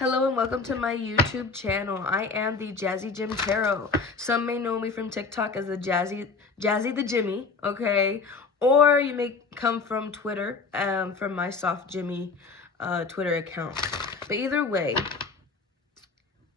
Hello and welcome to my YouTube channel. I am the Jazzy Gem Tarot. Some may know me from TikTok as the Jazzy the Jimmy, okay? Or you may come from Twitter, from my Soft Jimmy Twitter account. But either way,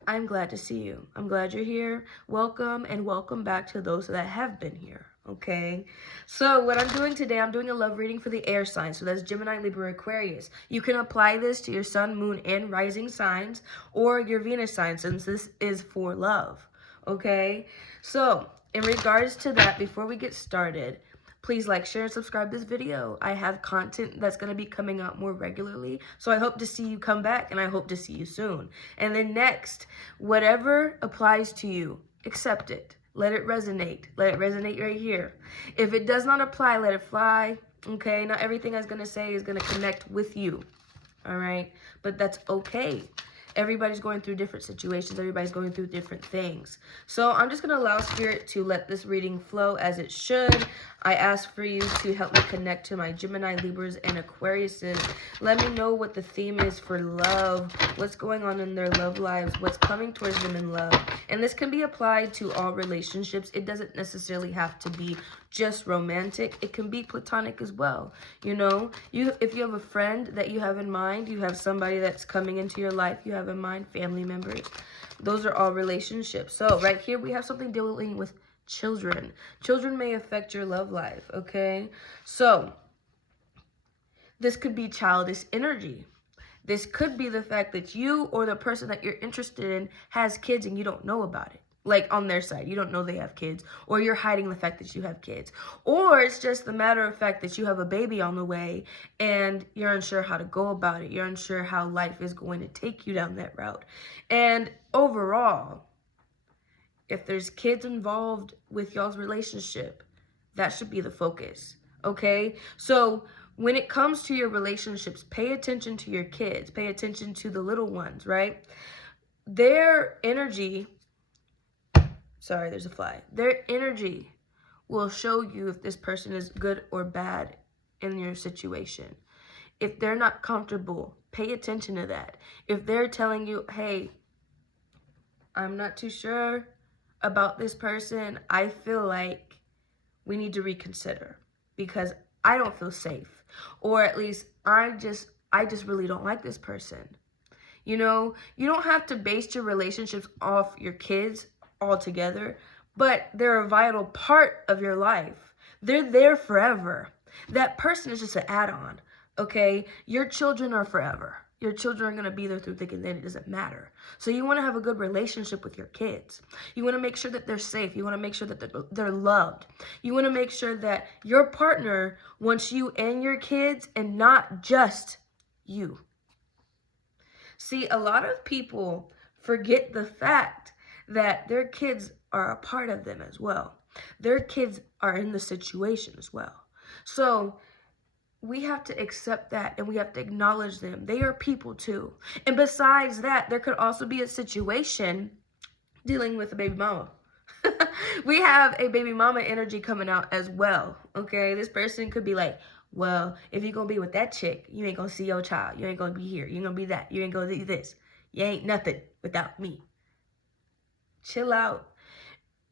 I'm glad to see you. I'm glad you're here. Welcome and welcome back to those that have been here. Okay, so what I'm doing today, I'm doing a love reading for the air signs. So that's Gemini, Libra, Aquarius. You can apply this to your sun, moon, and rising signs or your Venus sign since this is for love. Okay, so in regards to that, before we get started, please like, share, and subscribe this video. I have content that's going to be coming out more regularly. So I hope to see you come back and I hope to see you soon. And then next, whatever applies to you, accept it. Let it resonate. Let it resonate right here. If it does not apply, let it fly. Okay? Not everything I was going to say is going to connect with you. All right? But that's okay. Everybody's going through different situations. Everybody's going through different things. So I'm just going to allow Spirit to let this reading flow as it should. I ask for you to help me connect to my Gemini, Libras, and Aquariuses. Let me know what the theme is for love, what's going on in their love lives, what's coming towards them in love. And this can be applied to all relationships. It doesn't necessarily have to be just romantic. It can be platonic as well. You know, if you have a friend that you have in mind, you have somebody that's coming into your life you have in mind, family members. Those are all relationships. So right here we have something dealing with children. Children may affect your love life, okay? So this could be childish energy. This could be the fact that you or the person that you're interested in has kids and you don't know about it. Like on their side, you don't know they have kids, or you're hiding the fact that you have kids, or it's just the matter of fact that you have a baby on the way and you're unsure how to go about it. You're unsure how life is going to take you down that route. And overall, if there's kids involved with y'all's relationship, that should be the focus, okay? So when it comes to your relationships, pay attention to your kids. Pay attention to the little ones, right? Their energy... Sorry, there's a fly. Their energy will show you if this person is good or bad in your situation. If they're not comfortable, pay attention to that. If they're telling you, hey, I'm not too sure about this person, I feel like we need to reconsider because I don't feel safe. Or at least I just really don't like this person. You know, you don't have to base your relationships off your kids altogether, but they're a vital part of your life. They're there forever. That person is just an add-on, okay? Your children are forever. Your children are going to be there through thick and thin. It doesn't matter. So you want to have a good relationship with your kids. You want to make sure that they're safe. You want to make sure that they're loved. You want to make sure that your partner wants you and your kids and not just you. See, a lot of people forget the fact that their kids are a part of them as well. Their kids are in the situation as well. So we have to accept that and we have to acknowledge them. They are people too. And besides that, there could also be a situation dealing with a baby mama. We have a baby mama energy coming out as well, okay? This person could be like, well, if you're going to be with that chick, you ain't going to see your child. You ain't going to be here. You ain't going to be that. You ain't going to do this. You ain't nothing without me. Chill out.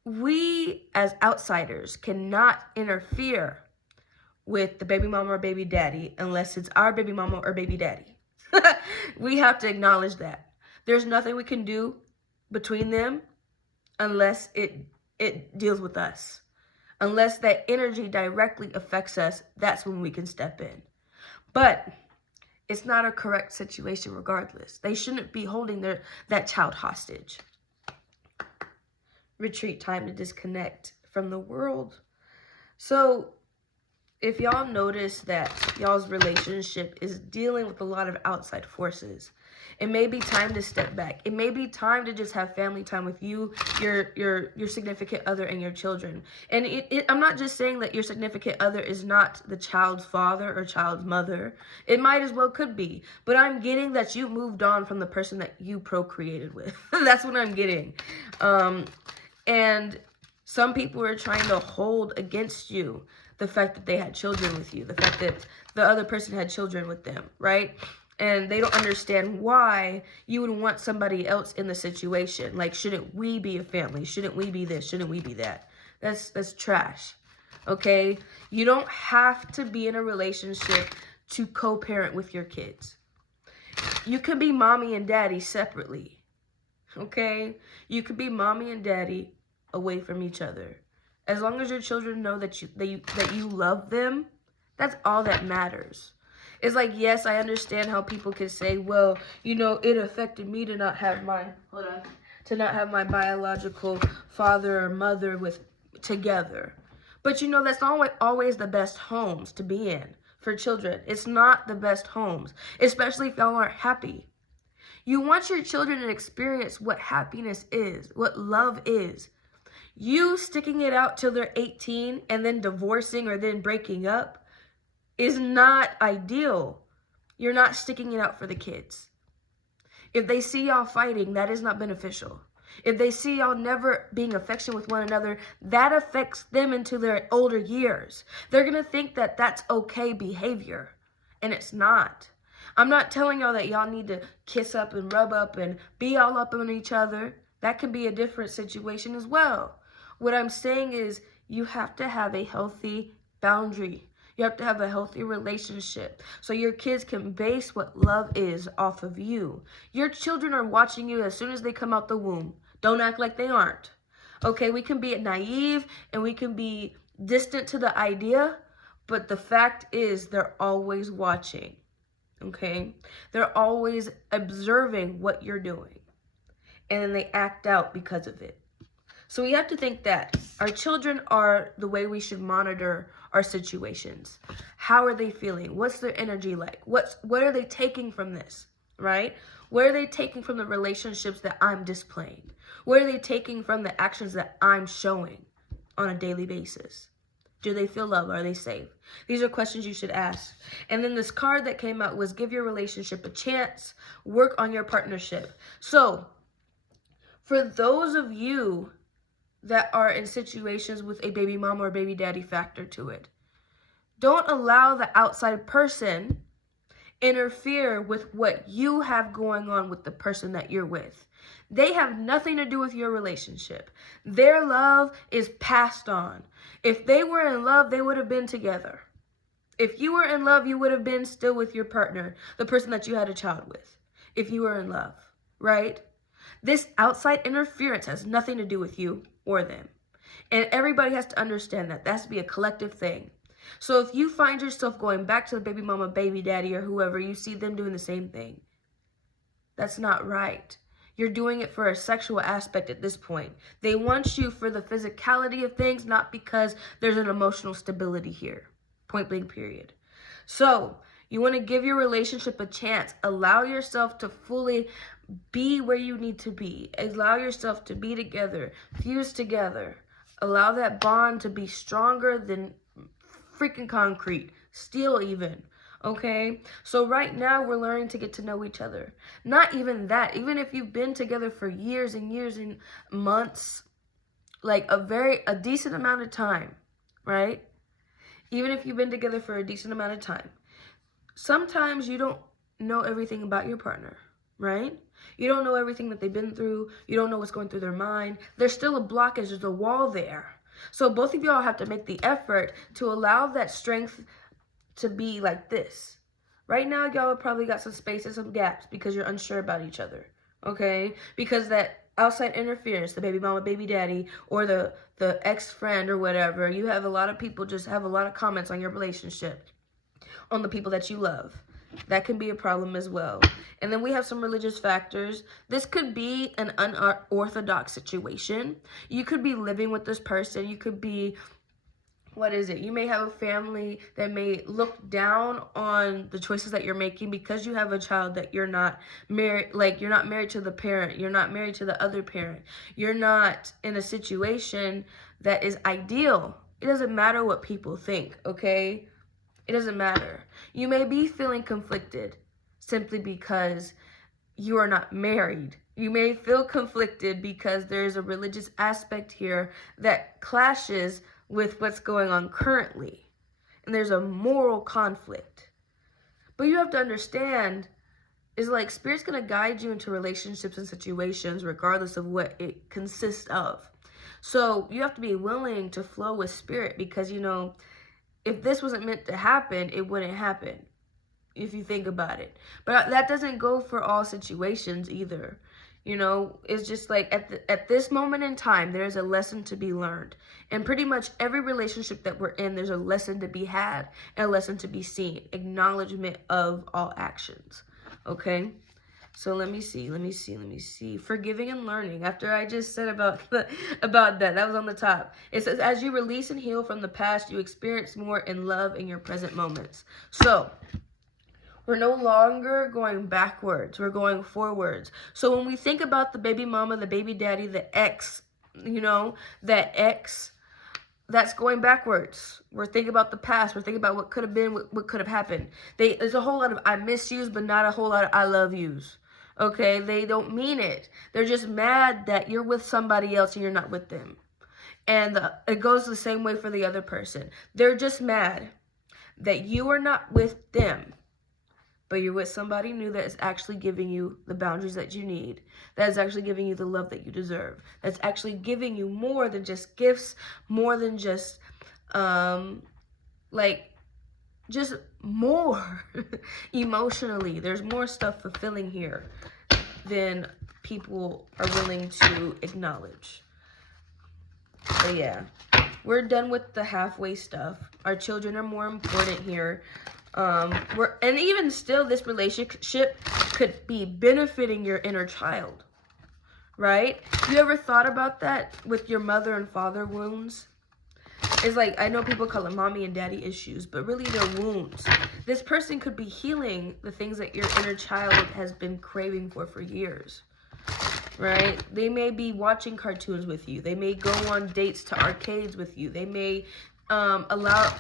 We, as outsiders, cannot interfere with the baby mama or baby daddy unless it's our baby mama or baby daddy. We have to acknowledge that. There's nothing we can do between them unless it deals with us. Unless that energy directly affects us, that's when we can step in. But it's not a correct situation regardless. They shouldn't be holding that child hostage. Retreat, time to disconnect from the world. So if y'all notice that y'all's relationship is dealing with a lot of outside forces, it may be time to step back. It may be time to just have family time with you, your significant other, and your children. And I'm not just saying that your significant other is not the child's father or child's mother. It might as well could be. But I'm getting that you moved on from the person that you procreated with. That's what I'm getting. And some people are trying to hold against you the fact that they had children with you, the fact that the other person had children with them, right? and they don't understand why you would want somebody else in the situation. Like, shouldn't we be a family? Shouldn't we be this? Shouldn't we be that? That's trash. Okay? You don't have to be in a relationship to co-parent with your kids. You can be mommy and daddy separately. Okay? You could be mommy and daddy away from each other. As long as your children know that you love them, that's all that matters. It's like, yes, I understand how people can say, well, you know, it affected me to not have my biological father or mother together. But you know, that's not always the best homes to be in for children. It's not the best homes, especially if y'all aren't happy. You want your children to experience what happiness is, what love is. You sticking it out till they're 18 and then divorcing or then breaking up is not ideal. You're not sticking it out for the kids. If they see y'all fighting, that is not beneficial. If they see y'all never being affectionate with one another, that affects them into their older years. They're going to think that that's okay behavior, and it's not. I'm not telling y'all that y'all need to kiss up and rub up and be all up on each other. That can be a different situation as well. What I'm saying is you have to have a healthy boundary. You have to have a healthy relationship so your kids can base what love is off of you. Your children are watching you as soon as they come out the womb. Don't act like they aren't. Okay, we can be naive and we can be distant to the idea, but the fact is they're always watching. Okay? They're always observing what you're doing. And then they act out because of it. So we have to think that our children are the way we should monitor our situations. How are they feeling? What's their energy like? What are they taking from this, right? What are they taking from the relationships that I'm displaying? What are they taking from the actions that I'm showing on a daily basis? Do they feel love? Are they safe? These are questions you should ask. And then this card that came out was give your relationship a chance, work on your partnership. So for those of you that are in situations with a baby mama or baby daddy factor to it, don't allow the outside person interfere with what you have going on with the person that you're with. They have nothing to do with your relationship. Their love is passed on. If they were in love, they would have been together. If you were in love, you would have been still with your partner, the person that you had a child with, if you were in love, right? This outside interference has nothing to do with you or them. And everybody has to understand that. That has to be a collective thing. So if you find yourself going back to the baby mama, baby daddy, or whoever, you see them doing the same thing, that's not right. You're doing it for a sexual aspect at this point. They want you for the physicality of things, not because there's an emotional stability here. Point blank, period. So you want to give your relationship a chance. Allow yourself to fully be where you need to be. Allow yourself to be together, fuse together. Allow that bond to be stronger than freaking concrete, steel even. Okay? So right now we're learning to get to know each other. Not even that. Even if you've been together for years and years and months, like a decent amount of time, right? Even if you've been together for a decent amount of time, sometimes you don't know everything about your partner, right? You don't know everything that they've been through. You don't know what's going through their mind. There's still a blockage. There's a wall there. So both of y'all have to make the effort to allow that strength to be like this. Right now, y'all have probably got some spaces, some gaps because you're unsure about each other, okay? Because that outside interference, the baby mama, baby daddy, or the ex-friend or whatever, you have a lot of people just have a lot of comments on your relationship, on the people that you love. That can be a problem as well. And then we have some religious factors. This could be an unorthodox situation. You could be living with this person. You could be, you may have a family that may look down on the choices that you're making because you have a child that you're not married, like you're not married to the parent. You're not married to the other parent. You're not in a situation that is ideal. It doesn't matter what people think, okay? It doesn't matter. You may be feeling conflicted simply because you are not married. You may feel conflicted because there's a religious aspect here that clashes with what's going on currently. And there's a moral conflict. But you have to understand It's like Spirit's going to guide you into relationships and situations regardless of what it consists of. So you have to be willing to flow with Spirit, because, you know, if this wasn't meant to happen, it wouldn't happen, if you think about it. But that doesn't go for all situations either. You know, it's just like at this moment in time, there's a lesson to be learned. And pretty much every relationship that we're in, there's a lesson to be had and a lesson to be seen. Acknowledgement of all actions. Okay? So let me see. Forgiving and learning. After I just said about that was on the top. It says, as you release and heal from the past, you experience more in love in your present moments. So we're no longer going backwards. We're going forwards. So when we think about the baby mama, the baby daddy, the ex, you know, that ex, that's going backwards. We're thinking about the past. We're thinking about what could have been, what could have happened. There's a whole lot of I miss yous, but not a whole lot of I love yous. Okay? They don't mean it. They're just mad that you're with somebody else and you're not with them. And it goes the same way for the other person. They're just mad that you are not with them, but you're with somebody new that is actually giving you the boundaries that you need, that is actually giving you the love that you deserve, that's actually giving you more than just gifts, more than just, just more emotionally. There's more stuff fulfilling here than people are willing to acknowledge. But yeah, we're done with the halfway stuff. Our children are more important here. And even still, this relationship could be benefiting your inner child, right? You ever thought about that with your mother and father wounds? It's like, I know people call it mommy and daddy issues, but really they're wounds. This person could be healing the things that your inner child has been craving for years, right? They may be watching cartoons with you. They may go on dates to arcades with you. They may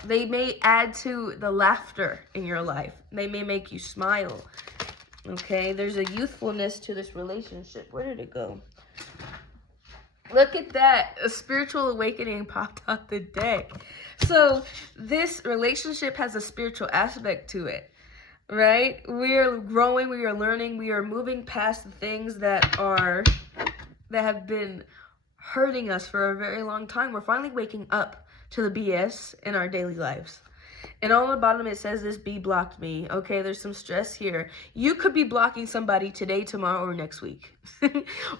they may add to the laughter in your life. They may make you smile. Okay, there's a youthfulness to this relationship. Where did it go? Look at that. A spiritual awakening popped out the deck. So this relationship has a spiritual aspect to it, right? We are growing, we are learning, we are moving past the things that have been hurting us for a very long time. We're finally waking up to the BS in our daily lives. And on the bottom it says this bee blocked me. Okay, there's some stress here. You could be blocking somebody today, tomorrow, or next week.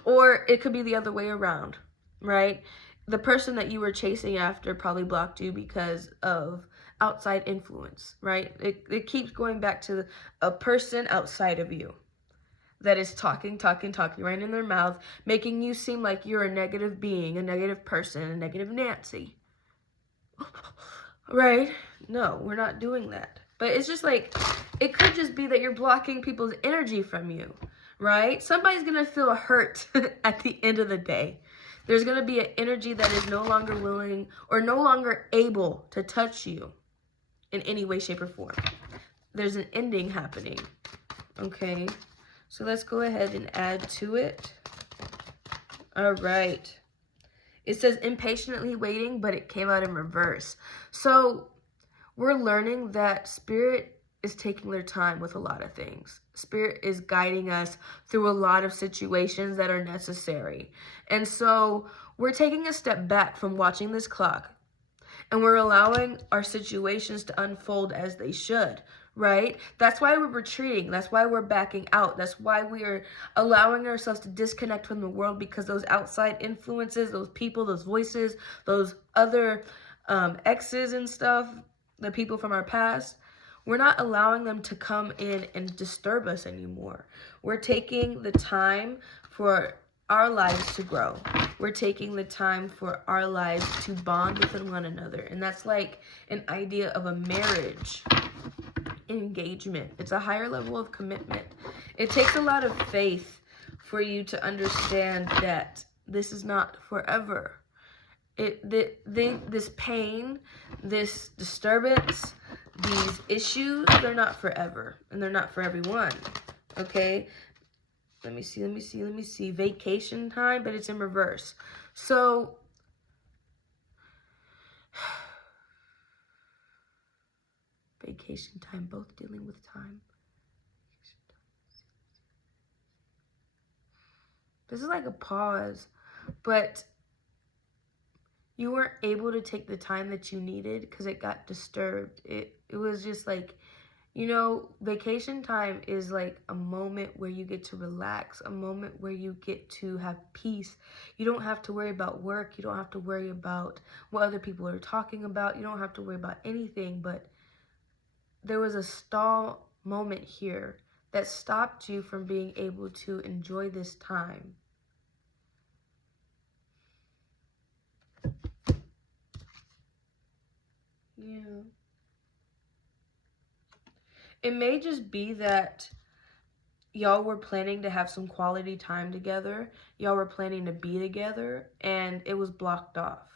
Or it could be the other way around, right? The person that you were chasing after probably blocked you because of outside influence, right? It keeps going back to a person outside of you that is talking right in their mouth, making you seem like you're a negative being, a negative person, a negative Nancy. Right? No, we're not doing that. But it's just like, it could just be that you're blocking people's energy from you, right? Somebody's going to feel hurt at the end of the day. There's going to be an energy that is no longer willing or no longer able to touch you in any way, shape, or form. There's an ending happening. Okay? So let's go ahead and add to it. All right. It says impatiently waiting, but it came out in reverse. So we're learning that Spirit is taking their time with a lot of things. Spirit is guiding us through a lot of situations that are necessary. And so we're taking a step back from watching this clock, and we're allowing our situations to unfold as they should, right? That's why we're retreating. That's why we're backing out. That's why we are allowing ourselves to disconnect from the world, because those outside influences, those people, those voices, those other exes and stuff, the people from our past, we're not allowing them to come in and disturb us anymore. We're taking the time for our lives to grow. We're taking the time for our lives to bond with one another. And that's like an idea of a marriage engagement. It's a higher level of commitment. It takes a lot of faith for you to understand that this is not forever. This pain, this disturbance, these issues, they're not forever, and they're not for everyone. Okay? Let me see. Vacation time, but it's in reverse. So vacation time, both dealing with time. This is like a pause, but you weren't able to take the time that you needed because it got disturbed. It was just like, you know, vacation time is like a moment where you get to relax, a moment where you get to have peace. You don't have to worry about work. You don't have to worry about what other people are talking about. You don't have to worry about anything. But there was a stall moment here that stopped you from being able to enjoy this time. Yeah. It may just be that y'all were planning to have some quality time together. Y'all were planning to be together, and it was blocked off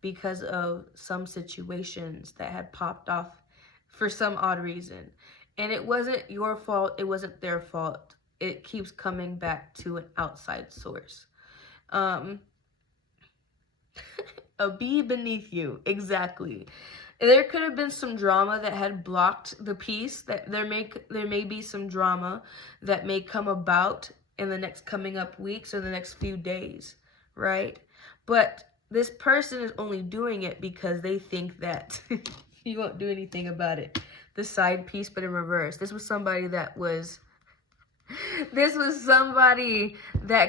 because of some situations that had popped off for some odd reason. And it wasn't your fault. It wasn't their fault. It keeps coming back to an outside source. A bee beneath you, exactly. There could have been some drama that had blocked the peace. That there may be some drama that may come about in the next coming up weeks or the next few days, right? But this person is only doing it because they think that you won't do anything about it. The side piece, but in reverse. This was somebody that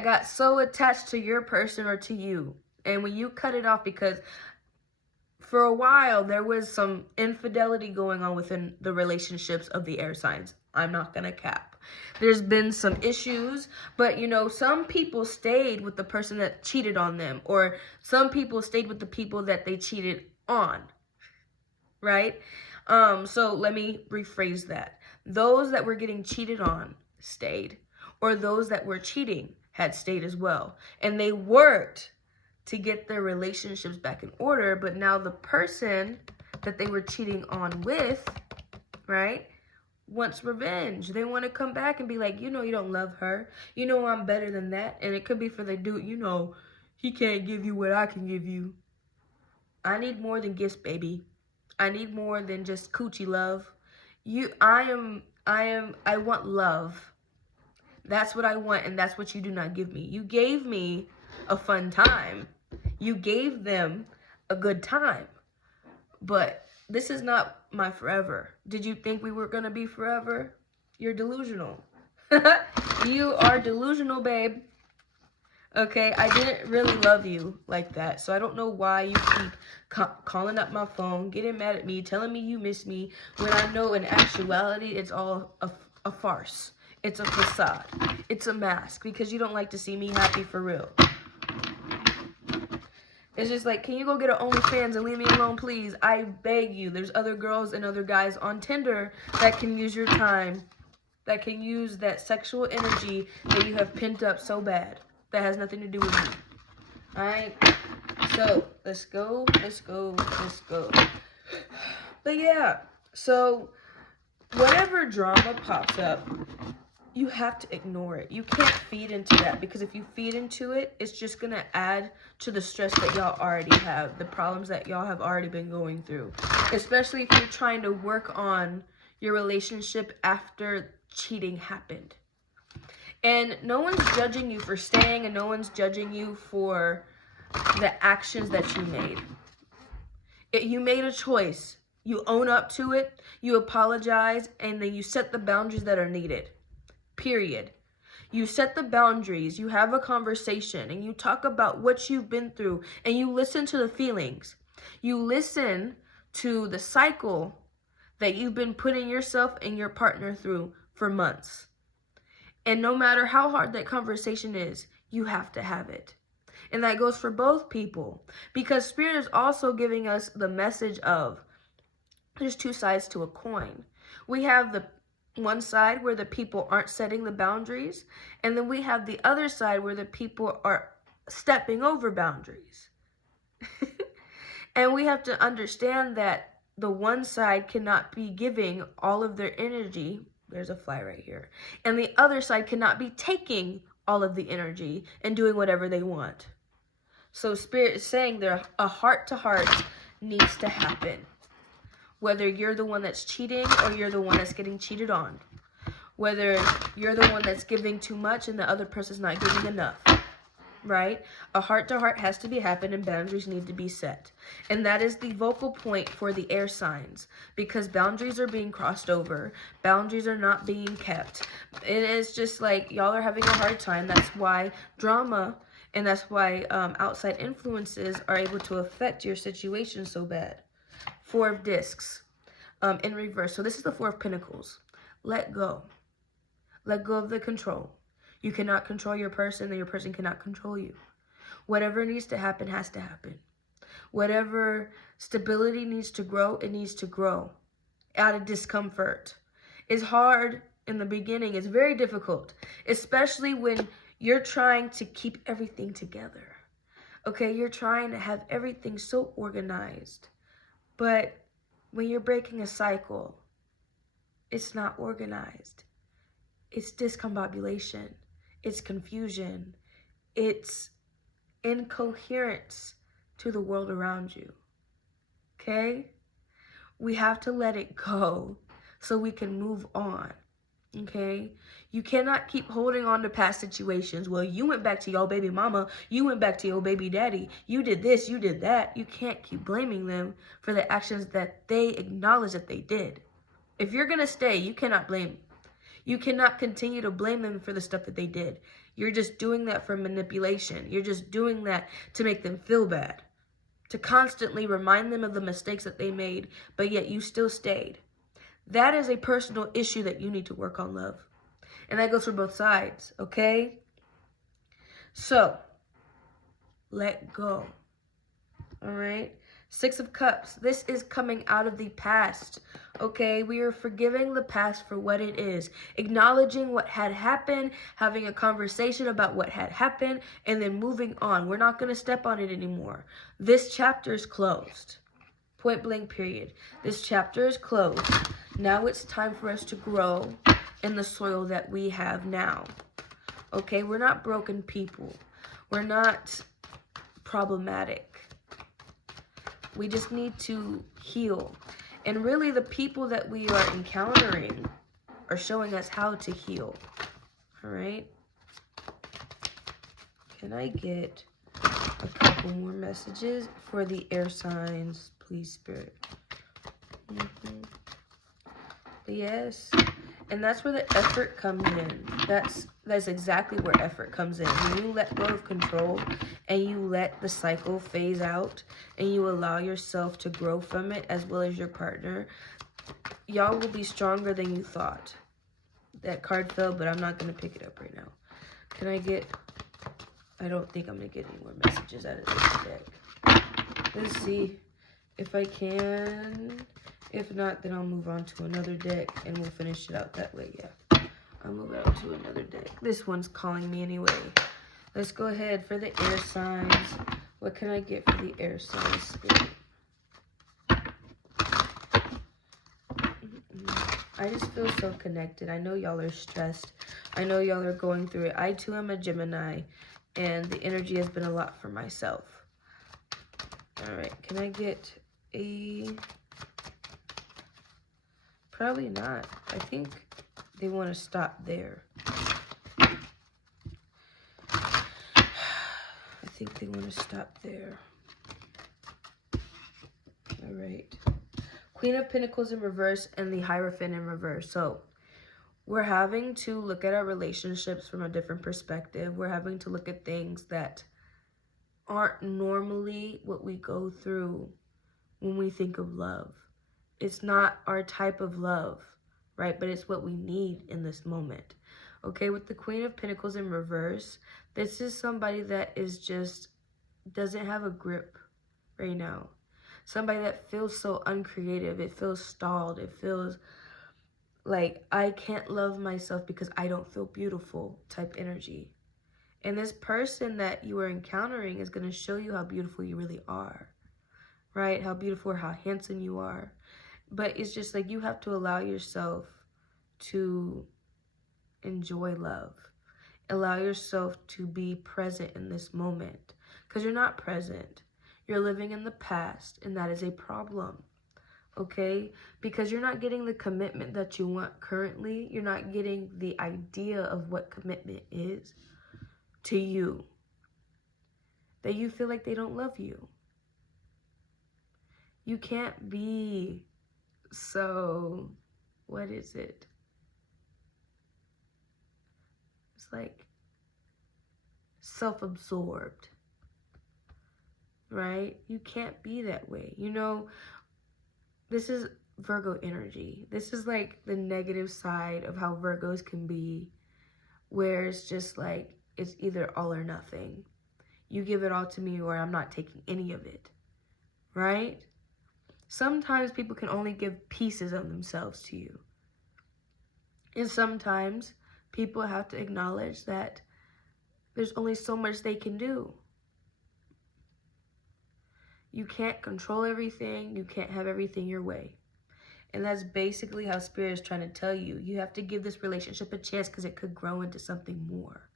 got so attached to your person or to you. And when you cut it off, because for a while there was some infidelity going on within the relationships of the air signs. I'm not gonna cap. There's been some issues, but you know, some people stayed with the person that cheated on them, or some people stayed with the people that they cheated on, right? So let me rephrase that. Those that were getting cheated on stayed, or those that were cheating had stayed as well. And they worked to get their relationships back in order, but now the person that they were cheating on with, right, wants revenge. They want to come back and be like, you know, you don't love her. You know, I'm better than that. And it could be for the dude, you know, he can't give you what I can give you. I need more than gifts, baby. I need more than just coochie love. I want love. That's what I want, and that's what you do not give me. You gave me a fun time. You gave them a good time. But this is not my forever. Did you think we were going to be forever? You're delusional. You are delusional, babe. Okay, I didn't really love you like that. So I don't know why you keep calling up my phone, getting mad at me, telling me you miss me, when I know in actuality it's all a farce. It's a facade. It's a mask because you don't like to see me happy for real. It's just like, can you go get an OnlyFans and leave me alone, please? I beg you. There's other girls and other guys on Tinder that can use your time, that can use that sexual energy that you have pent up so bad. That has nothing to do with me. All right? So, let's go. But yeah, so whatever drama pops up, you have to ignore it. You can't feed into that, because if you feed into it, it's just going to add to the stress that y'all already have, the problems that y'all have already been going through, especially if you're trying to work on your relationship after cheating happened. And no one's judging you for staying, and no one's judging you for the actions that you made. You made a choice. You own up to it, you apologize, and then you set the boundaries that are needed. Period. You set the boundaries, you have a conversation, and you talk about what you've been through, and you listen to the feelings. You listen to the cycle that you've been putting yourself and your partner through for months. And no matter how hard that conversation is, you have to have it. And that goes for both people, because Spirit is also giving us the message of there's two sides to a coin. We have the one side where the people aren't setting the boundaries, and then we have the other side where the people are stepping over boundaries. And we have to understand that the one side cannot be giving all of their energy. There's a fly right here. And the other side cannot be taking all of the energy and doing whatever they want. So Spirit is saying there a heart-to-heart needs to happen. Whether you're the one that's cheating or you're the one that's getting cheated on. Whether you're the one that's giving too much and the other person's not giving enough. right? A heart-to-heart has to be happened and boundaries need to be set. And that is the vocal point for the air signs, because boundaries are being crossed over. Boundaries are not being kept. It is just like y'all are having a hard time. That's why drama and that's why outside influences are able to affect your situation so bad. Four of Discs in reverse. So this is the Four of Pentacles. Let go. Let go of the control. You cannot control your person, and your person cannot control you. Whatever needs to happen has to happen. Whatever stability needs to grow, it needs to grow out of discomfort. It's hard in the beginning. It's very difficult, especially when you're trying to keep everything together. Okay, you're trying to have everything so organized. But when you're breaking a cycle, it's not organized. It's discombobulation. It's confusion. It's incoherence to the world around you. Okay? We have to let it go so we can move on. Okay? You cannot keep holding on to past situations. Well, you went back to your baby mama. You went back to your baby daddy. You did this. You did that. You can't keep blaming them for the actions that they acknowledge that they did. If you're going to stay, you cannot blame. You cannot continue to blame them for the stuff that they did. You're just doing that for manipulation. You're just doing that to make them feel bad. To constantly remind them of the mistakes that they made, but yet you still stayed. That is a personal issue that you need to work on, love. And that goes for both sides, okay? So, let go. All right? Six of Cups. This is coming out of the past, okay? We are forgiving the past for what it is. Acknowledging what had happened, having a conversation about what had happened, and then moving on. We're not going to step on it anymore. This chapter is closed. Point blank period. This chapter is closed. Now it's time for us to grow in the soil that we have now. Okay? We're not broken people. We're not problematic. We just need to heal. And really the people that we are encountering are showing us how to heal. All right? Can I get a couple more messages for the air signs, please, Spirit? Yes. And that's where the effort comes in. That's exactly where effort comes in. When you let go of control and you let the cycle phase out and you allow yourself to grow from it as well as your partner, y'all will be stronger than you thought. That card fell, but I'm not going to pick it up right now. Can I get... I don't think I'm going to get any more messages out of this deck. Let's see if I can. If not, then I'll move on to another deck and we'll finish it out that way. Yeah, I'll move out to another deck. This one's calling me anyway. Let's go ahead for the air signs. What can I get for the air signs, Spirit? I just feel so connected. I know y'all are stressed. I know y'all are going through it. I too am a Gemini, and the energy has been a lot for myself. All right, can I get a... Probably not. I think they want to stop there. I think they want to stop there. All right. Queen of Pentacles in reverse and the Hierophant in reverse. So we're having to look at our relationships from a different perspective. We're having to look at things that aren't normally what we go through when we think of love. It's not our type of love, right? But it's what we need in this moment. Okay, with the Queen of Pentacles in reverse, this is somebody that is just doesn't have a grip right now. Somebody that feels so uncreative. It feels stalled. It feels like I can't love myself because I don't feel beautiful type energy. And this person that you are encountering is going to show you how beautiful you really are, right? How beautiful or how handsome you are. But it's just like you have to allow yourself to enjoy love. Allow yourself to be present in this moment. Because you're not present. You're living in the past, and that is a problem. Okay? Because you're not getting the commitment that you want currently. You're not getting the idea of what commitment is to you. that you feel like they don't love you. You can't be so, what is it? It's like self-absorbed, right? You can't be that way. You know, this is Virgo energy. This is like the negative side of how Virgos can be, where it's just like, it's either all or nothing. You give it all to me or I'm not taking any of it, right? Sometimes people can only give pieces of themselves to you. And sometimes people have to acknowledge that there's only so much they can do. You can't control everything. You can't have everything your way. And that's basically how Spirit is trying to tell you. You have to give this relationship a chance because it could grow into something more.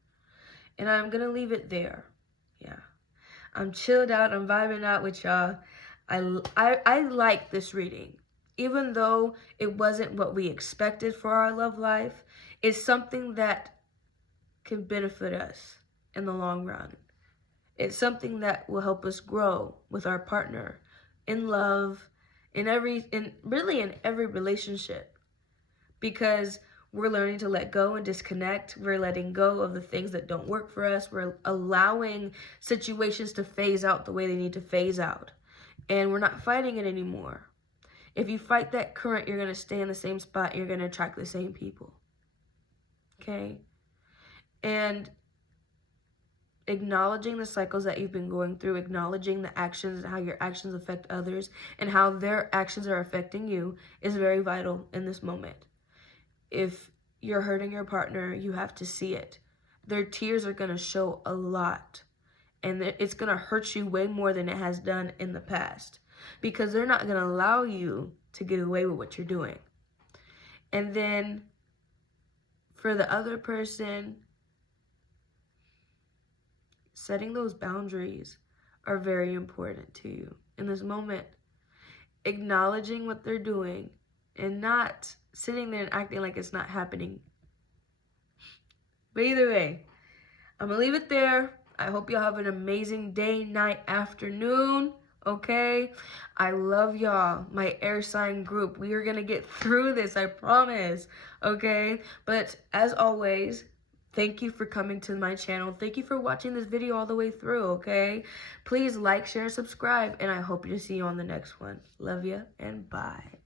And I'm going to leave it there. Yeah. I'm chilled out. I'm vibing out with y'all. I like this reading. Even though it wasn't what we expected for our love life, it's something that can benefit us in the long run. It's something that will help us grow with our partner, in love, really in every relationship. Because we're learning to let go and disconnect. We're letting go of the things that don't work for us. We're allowing situations to phase out the way they need to phase out. And we're not fighting it anymore. If you fight that current, you're going to stay in the same spot. You're going to attract the same people. Okay? And acknowledging the cycles that you've been going through, acknowledging the actions and how your actions affect others and how their actions are affecting you is very vital in this moment. If you're hurting your partner, you have to see it. Their tears are going to show a lot. And it's going to hurt you way more than it has done in the past. Because they're not going to allow you to get away with what you're doing. And then for the other person, setting those boundaries are very important to you in this moment. Acknowledging what they're doing and not sitting there and acting like it's not happening. But either way, I'm going to leave it there. I hope y'all have an amazing day, night, afternoon. Okay? I love y'all, my air sign group. We are going to get through this, I promise. Okay? But as always, thank you for coming to my channel. Thank you for watching this video all the way through, okay? Please like, share, and subscribe, and I hope to see you on the next one. Love ya, and bye.